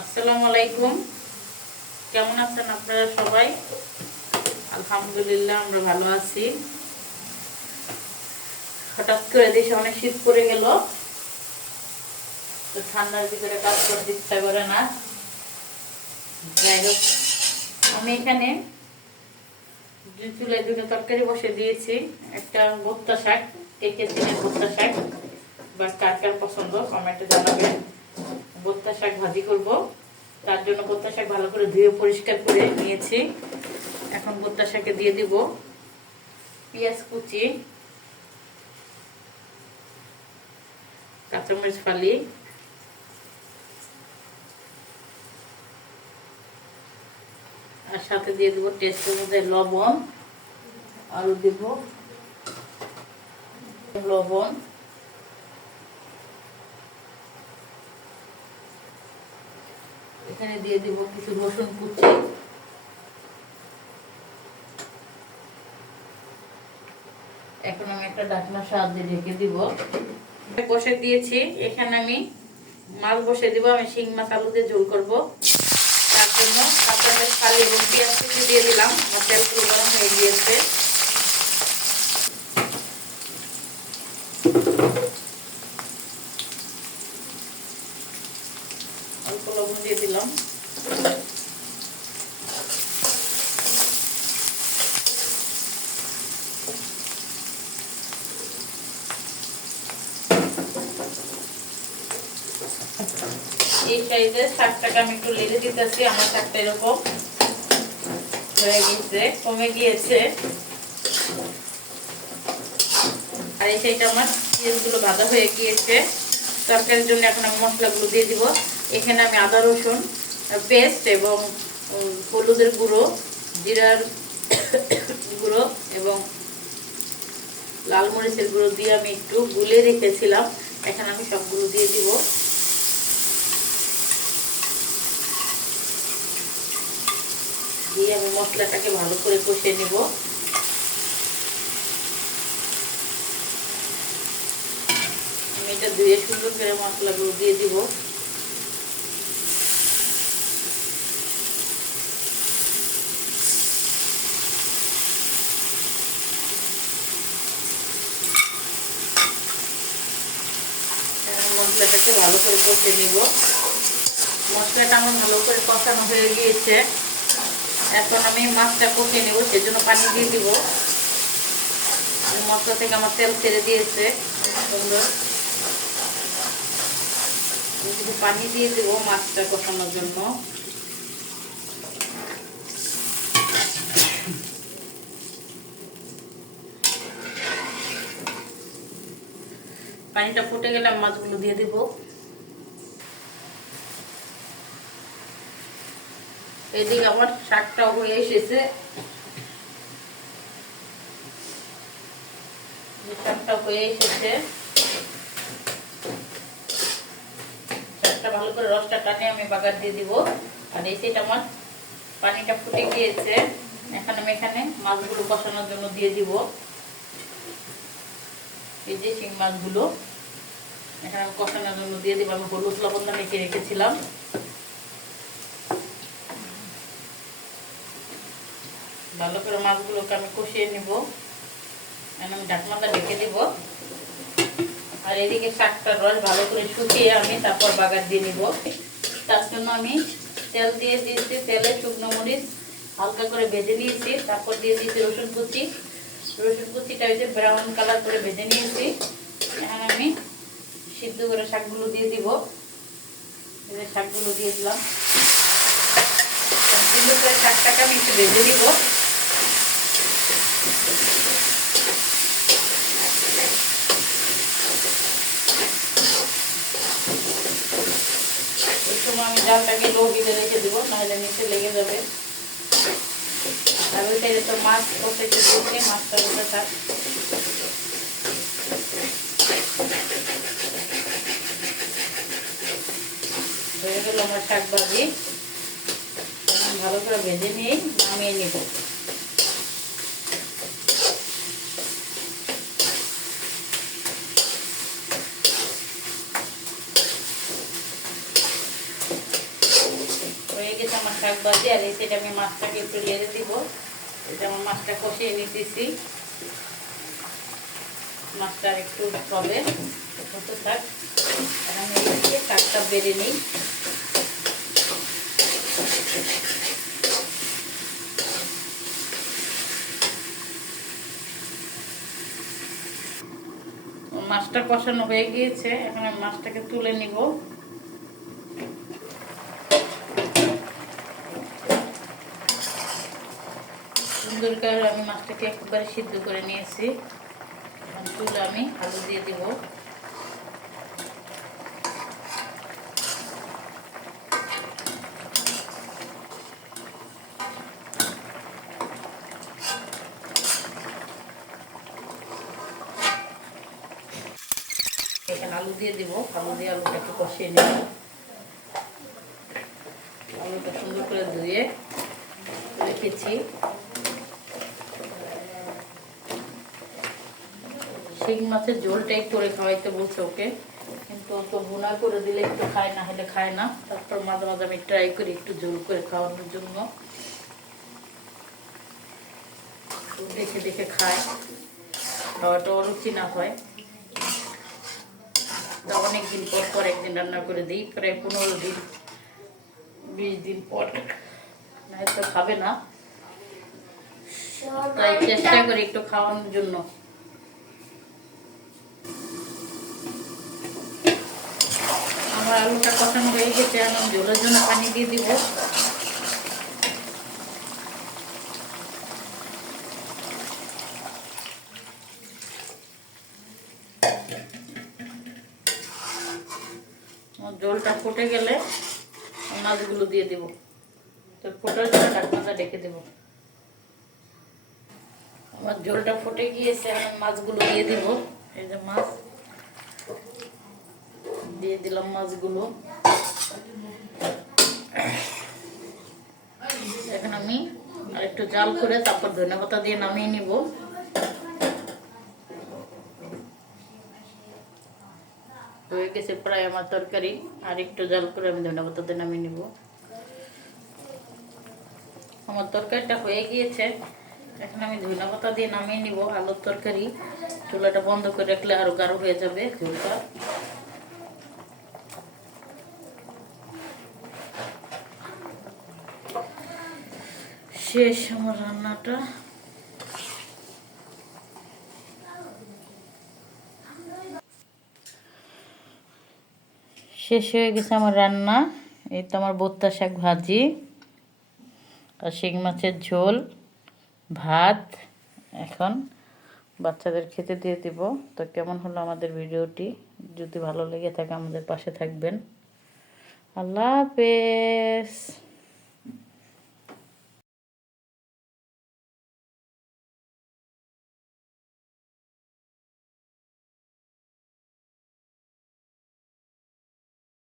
আসসালামু আলাইকুম। কেমন আছেন আপনারা সবাই? আলহামদুলিল্লাহ, আমরা ভালো আছি। হঠাৎ করে দেশে অনেক শীত পড়ে গেল। তো ঠান্ডার ভিতরে কাজ করতে ইচ্ছা করে না। যাই হোক, আমি এখানে চুলায় দুটো তরকারি বসে দিয়েছি। একটা ভর্তা শাক কে কে চিনে ভর্তা শাক, বা কার কার পছন্দ, কমেন্টে জানাবেন। ভর্তা শাক ভাজি করব। তার জন্য ভর্তা শাক ভালো করে ধুয়ে পরিষ্কার করে নিয়েছি। এখন ভর্তা শাকে দিয়ে দিব পেঁয়াজ কুচি, কাঁচামরিচ ফালি, আর সাথে দিয়ে দেবো টেস্ট অনুযায়ী লবণ আরও দেব, লবণ। এখানে দিয়ে দিব কিছু রসুন কুচি। এখন আমি একটা ডাকনার সাহায্যে ঢেকে দিব। বসে দিয়েছি। এখানে আমি মাছ বসে দিব। আমি শিং মাছ আলু দিয়ে ঝোল করব। তার জন্য কাঁচামরিচ খালি এবং পেঁয়াজ কুচি দিয়ে দিলাম। আমার তেলগুলো গরম হয়ে গিয়েছে অল্প লবণ দিয়ে দিলাম এই সাইজের শাকটাকে আমি একটু লেগে দিতেছি, আমার শাকটা এরকম হয়ে গিয়েছে কমে গিয়েছে। আর এই সাইডটা আমার পেঁয়াজগুলো ভাজা হয়ে গিয়েছে। তরকারির জন্য এখন আমি মশলাগুলো দিয়ে দিব। এখানে আমি আদা, রসুন, পেস্ট এবং হলুদের গুঁড়ো, জিরার গুঁড়ো এবং লাল মরিচের গুঁড়ো দিয়ে আমি একটু গুলে রেখেছিলাম। এখন আমি সবগুলো দিয়ে দিব। দিয়ে আমি মশলাটাকে ভালো করে কষে নেব। আমি এটা ধুয়ে সুন্দর করে মশলাগুলো দিয়ে দিব। মশলাটাকে ভালো করে কষিয়ে নিব। মশলাটা আমার ভালো করে কষানো হয়ে গিয়েছে। এখন আমি মাছটা কষিয়ে নেব, সেজন্য পানি দিয়ে দিব। মশলা থেকে আমার তেল ছেড়ে দিয়েছে, সুন্দর। পানি দিয়ে দেবো মাছটা কষানোর জন্য। পানিটা ফুটে গেলে মাছগুলো দিয়ে দিব। এদিকে আমার শাকটা হয়ে এসেছে। আমার পানিটা ফুটে গিয়েছে, এখন আমি এখানে মাছগুলো কষানোর জন্য দিয়ে দিব। এই যে শিং মাছগুলো, এখানে কষানোর জন্য দিয়ে দিব। আমি হলুদ লবণটা মেখে রেখেছিলাম। ভালো করে মাছগুলোকে আমি কষিয়ে নিব। আমি ঢাকনাটা ঢেকে দিব। আর এদিকে শাকটার রস ভালো করে শুকিয়ে আমি তারপর বাগার দিয়ে নিব। তার জন্য আমি তেল দিয়ে দিয়েছি, তেলে শুকনো মরিচ হালকা করে ভেজে নিয়েছি, তারপর দিয়ে দিয়েছি রসুন কুচি। রসুন কুচিটা যে ব্রাউন কালার করে ভেজে নিয়েছি। এখন আমি সিদ্ধ করে শাকগুলো দিয়ে দিব। শাকগুলো দিয়ে দিলাম। শাকটাকে আমি একটু ভেজে দিব এই সময় আমি জালটাকে লো হিটে রেখে দেবো, নাহলে নিচে লেগে যাবে। আর ওই তো মাছ প্রত্যেকটা দিয়েছি মাছটা বসে থাক হয়ে গেল আমার শাক ভালো করে ভেজে নিয়েই নামিয়ে নিব। শাক ভাজি আর এই সাইডে আমি মাছটাকে একটু দিব। এটা আমার মাছটা কষিয়ে নিতেছি। মাছটা একটু হবে, হতে থাক। আর আমি এদিকে শাকটা বেড়ে নিই। মাছটা কষানো হয়ে গিয়েছে। এখন আমি মাছটাকে তুলে নিব। সুন্দর করে আমি মাছটাকে একবারে সিদ্ধ করে নিয়েছি। তুলে আমি আলু দিয়ে দিব। এখানে আলু দিয়ে দিব। আলু দিয়ে আলুটাকে কষিয়ে নেব। আলুটা সুন্দর করে ধুয়ে রেখেছি। শিং মাছের ঝোলটাই করে খাওয়াইতে বলছে ওকে। কিন্তু ও ভুনা করে দিলে একটু খায়, না হলে খায় না। তারপর মাঝে মাঝে আমি ট্রাই করি একটু ঝোল করে খাওয়ানোর জন্য। দেখে দেখে খায়। খাওয়াটা অরুচি না হয়। তা অনেকদিন পর পর একদিন রান্না করে দিই, প্রায় পনেরো দিন, বিশ দিন পর। হয়তো খাবে না। তাই চেষ্টা করি একটু খাওয়ানোর জন্য। আমার আলুটা কষানো হয়ে গেছে, এখন জলের জন্য পানি দিয়ে দিব। জলটা ফুটে গেলে মাছগুলো দিয়ে দিব। তো ফোটার জন্য ঢাকনাটা ডেকে দেব। আমার জলটা ফুটে গিয়েছে, এখন মাছগুলো দিয়ে দিব। এই মাছ, দিয়ে দিলাম মাছগুলো। এখন আমি আর একটু জাল করে তারপর ধনে পাতা দিয়ে নামিয়ে নিব। হয়ে গেছে প্রায় আমার তরকারি। আর একটু জাল করে আমি ধনে পাতা দিয়ে নামিয়ে নিব। আমার তরকারিটা হয়ে গিয়েছে। এখন আমি ধনে পাতা দিয়ে নামিয়ে নিব আলুর তরকারি। চুলাটা বন্ধ করে রাখলে আরও গাঢ় হয়ে যাবে ঝোলটা শেষ আমার রান্নাটা। শেষ হয়ে গেছে আমার রান্না। এই তো আমার বোত্তা শাক ভাজি আর শিং মাছের ঝোল, ভাত, এখন বাচ্চাদের খেতে দিয়ে দিব। তো কেমন হলো আমাদের ভিডিওটি? যদি ভালো লেগে থাকে আমাদের পাশে থাকবেন। আল্লাহ হাফেজ।